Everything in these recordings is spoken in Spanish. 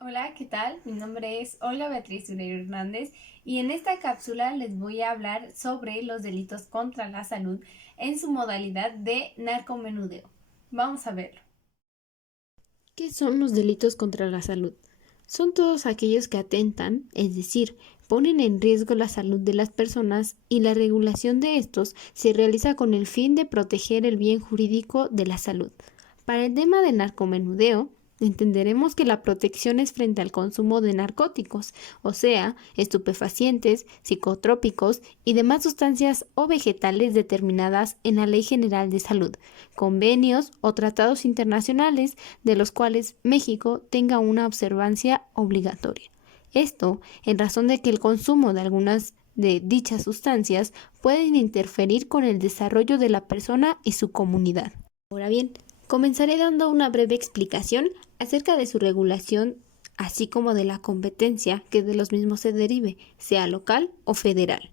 Hola, ¿qué tal? Mi nombre es Olga Beatriz Ureiro Hernández y en esta cápsula les voy a hablar sobre los delitos contra la salud en su modalidad de narcomenudeo. Vamos a verlo. ¿Qué son los delitos contra la salud? Son todos aquellos que atentan, es decir, ponen en riesgo la salud de las personas y la regulación de estos se realiza con el fin de proteger el bien jurídico de la salud. Para el tema del narcomenudeo, entenderemos que la protección es frente al consumo de narcóticos, o sea, estupefacientes, psicotrópicos y demás sustancias o vegetales determinadas en la Ley General de Salud, convenios o tratados internacionales de los cuales México tenga una observancia obligatoria. Esto en razón de que el consumo de algunas de dichas sustancias pueden interferir con el desarrollo de la persona y su comunidad. Ahora bien, comenzaré dando una breve explicación acerca de su regulación, así como de la competencia que de los mismos se derive, sea local o federal.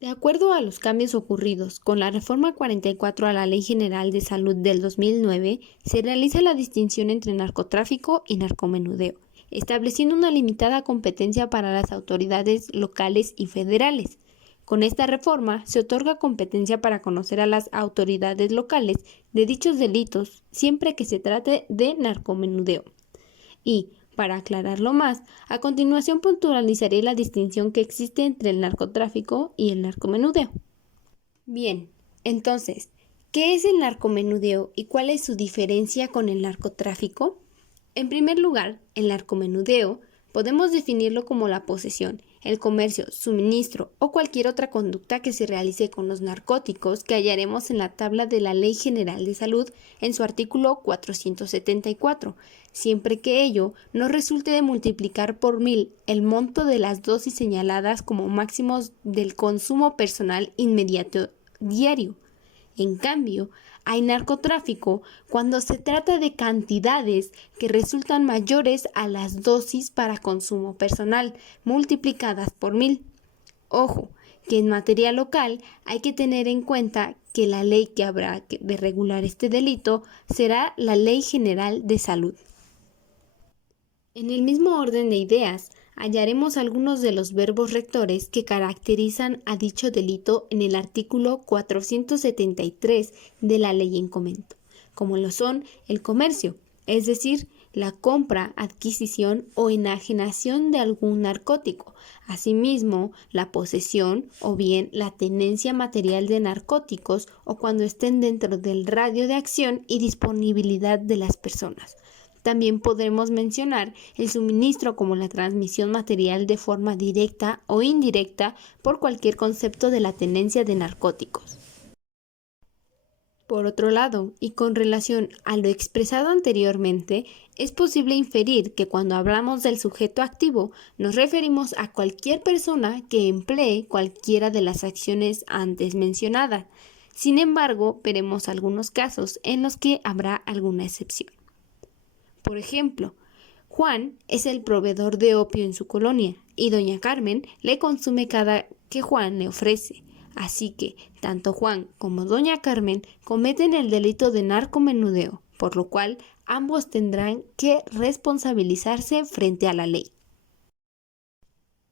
De acuerdo a los cambios ocurridos con la Reforma 44 a la Ley General de Salud del 2009, se realiza la distinción entre narcotráfico y narcomenudeo, estableciendo una limitada competencia para las autoridades locales y federales. Con esta reforma se otorga competencia para conocer a las autoridades locales de dichos delitos siempre que se trate de narcomenudeo. Y, para aclararlo más, a continuación puntualizaré la distinción que existe entre el narcotráfico y el narcomenudeo. Bien, entonces, ¿qué es el narcomenudeo y cuál es su diferencia con el narcotráfico? En primer lugar, el narcomenudeo podemos definirlo como la posesión, el comercio, suministro o cualquier otra conducta que se realice con los narcóticos que hallaremos en la tabla de la Ley General de Salud en su artículo 474, siempre que ello no resulte de multiplicar por 1000 el monto de las dosis señaladas como máximos del consumo personal inmediato diario. En cambio, hay narcotráfico cuando se trata de cantidades que resultan mayores a las dosis para consumo personal, multiplicadas por 1000. Ojo, que en materia local hay que tener en cuenta que la ley que habrá de regular este delito será la Ley General de Salud. En el mismo orden de ideas, hallaremos algunos de los verbos rectores que caracterizan a dicho delito en el artículo 473 de la ley en comento, como lo son el comercio, es decir, la compra, adquisición o enajenación de algún narcótico, asimismo la posesión o bien la tenencia material de narcóticos o cuando estén dentro del radio de acción y disponibilidad de las personas. También podremos mencionar el suministro como la transmisión material de forma directa o indirecta por cualquier concepto de la tenencia de narcóticos. Por otro lado, y con relación a lo expresado anteriormente, es posible inferir que cuando hablamos del sujeto activo nos referimos a cualquier persona que emplee cualquiera de las acciones antes mencionadas. Sin embargo, veremos algunos casos en los que habrá alguna excepción. Por ejemplo, Juan es el proveedor de opio en su colonia y doña Carmen le consume cada que Juan le ofrece. Así que tanto Juan como doña Carmen cometen el delito de narcomenudeo, por lo cual ambos tendrán que responsabilizarse frente a la ley.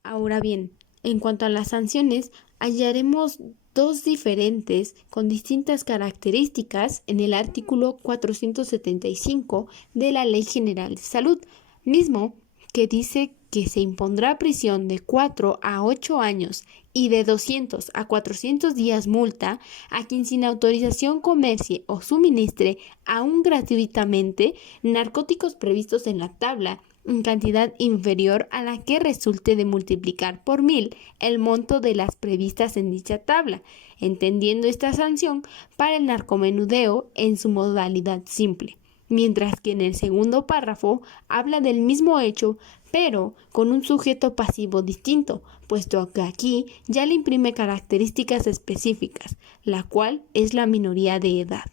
Ahora bien, en cuanto a las sanciones, hallaremos dos diferentes con distintas características en el artículo 475 de la Ley General de Salud, mismo que dice que se impondrá prisión de 4 a 8 años y de 200 a 400 días multa a quien sin autorización comercie o suministre, aún gratuitamente, narcóticos previstos en la tabla en cantidad inferior a la que resulte de multiplicar por 1000 el monto de las previstas en dicha tabla, entendiendo esta sanción para el narcomenudeo en su modalidad simple, mientras que en el segundo párrafo habla del mismo hecho, pero con un sujeto pasivo distinto, puesto que aquí ya le imprime características específicas, la cual es la minoría de edad.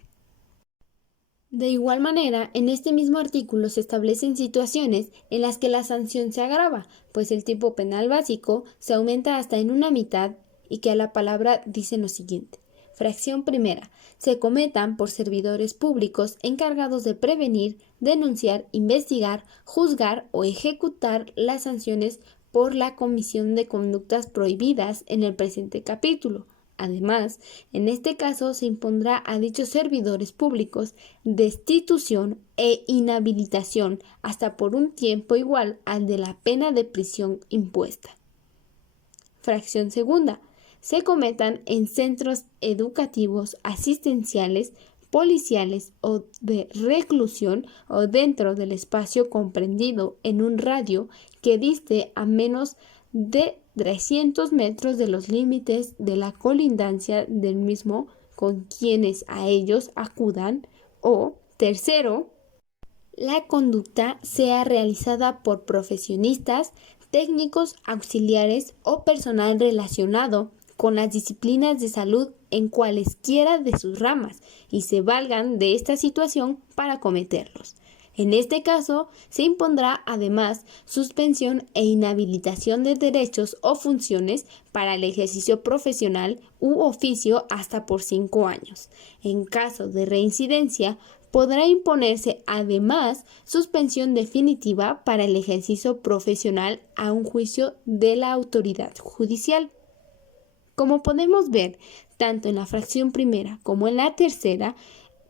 De igual manera, en este mismo artículo se establecen situaciones en las que la sanción se agrava, pues el tipo penal básico se aumenta hasta en una mitad y que a la palabra dicen lo siguiente: Fracción primera. Se cometan por servidores públicos encargados de prevenir, denunciar, investigar, juzgar o ejecutar las sanciones por la comisión de conductas prohibidas en el presente capítulo. Además, en este caso se impondrá a dichos servidores públicos destitución e inhabilitación hasta por un tiempo igual al de la pena de prisión impuesta. Fracción segunda. Se cometan en centros educativos, asistenciales, policiales o de reclusión o dentro del espacio comprendido en un radio que diste a menos de 300 metros de los límites de la colindancia del mismo con quienes a ellos acudan, o tercero, la conducta sea realizada por profesionistas, técnicos auxiliares o personal relacionado con las disciplinas de salud en cualesquiera de sus ramas y se valgan de esta situación para cometerlos. En este caso, se impondrá además suspensión e inhabilitación de derechos o funciones para el ejercicio profesional u oficio hasta por 5 años. En caso de reincidencia, podrá imponerse además suspensión definitiva para el ejercicio profesional a un juicio de la autoridad judicial. Como podemos ver, tanto en la fracción primera como en la tercera,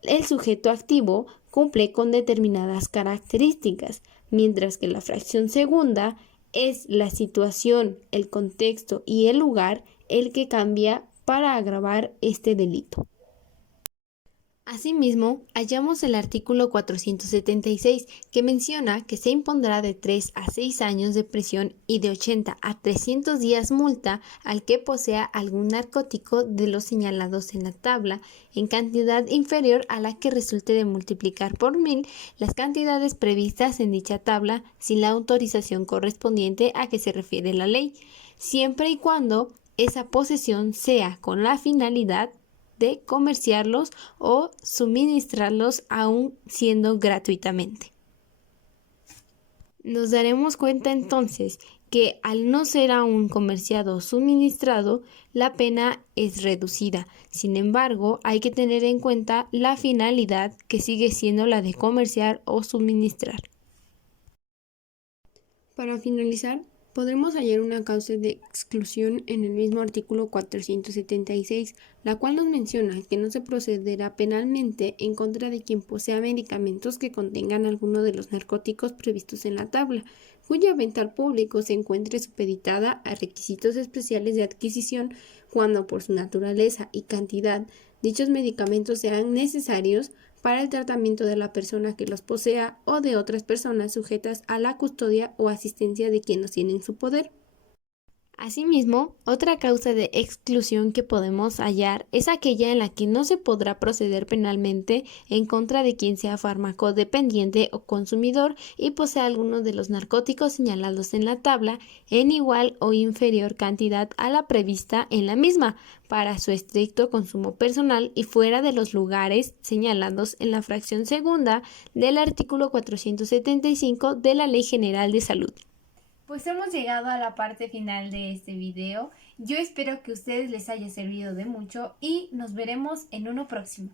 el sujeto activo cumple con determinadas características, mientras que la fracción segunda es la situación, el contexto y el lugar el que cambia para agravar este delito. Asimismo, hallamos el artículo 476 que menciona que se impondrá de 3 a 6 años de prisión y de 80 a 300 días multa al que posea algún narcótico de los señalados en la tabla en cantidad inferior a la que resulte de multiplicar por 1000 las cantidades previstas en dicha tabla sin la autorización correspondiente a que se refiere la ley, siempre y cuando esa posesión sea con la finalidad de comerciarlos o suministrarlos aún siendo gratuitamente. Nos daremos cuenta entonces que al no ser aún comerciado o suministrado, la pena es reducida. Sin embargo, hay que tener en cuenta la finalidad que sigue siendo la de comerciar o suministrar. Para finalizar, podremos hallar una causa de exclusión en el mismo artículo 476, la cual nos menciona que no se procederá penalmente en contra de quien posea medicamentos que contengan alguno de los narcóticos previstos en la tabla, cuya venta al público se encuentre supeditada a requisitos especiales de adquisición cuando por su naturaleza y cantidad dichos medicamentos sean necesarios para el tratamiento de la persona que los posea o de otras personas sujetas a la custodia o asistencia de quien los tiene en su poder. Asimismo, otra causa de exclusión que podemos hallar es aquella en la que no se podrá proceder penalmente en contra de quien sea farmacodependiente o consumidor y posea alguno de los narcóticos señalados en la tabla en igual o inferior cantidad a la prevista en la misma para su estricto consumo personal y fuera de los lugares señalados en la fracción segunda del artículo 475 de la Ley General de Salud. Pues hemos llegado a la parte final de este video. Yo espero que a ustedes les haya servido de mucho y nos veremos en uno próximo.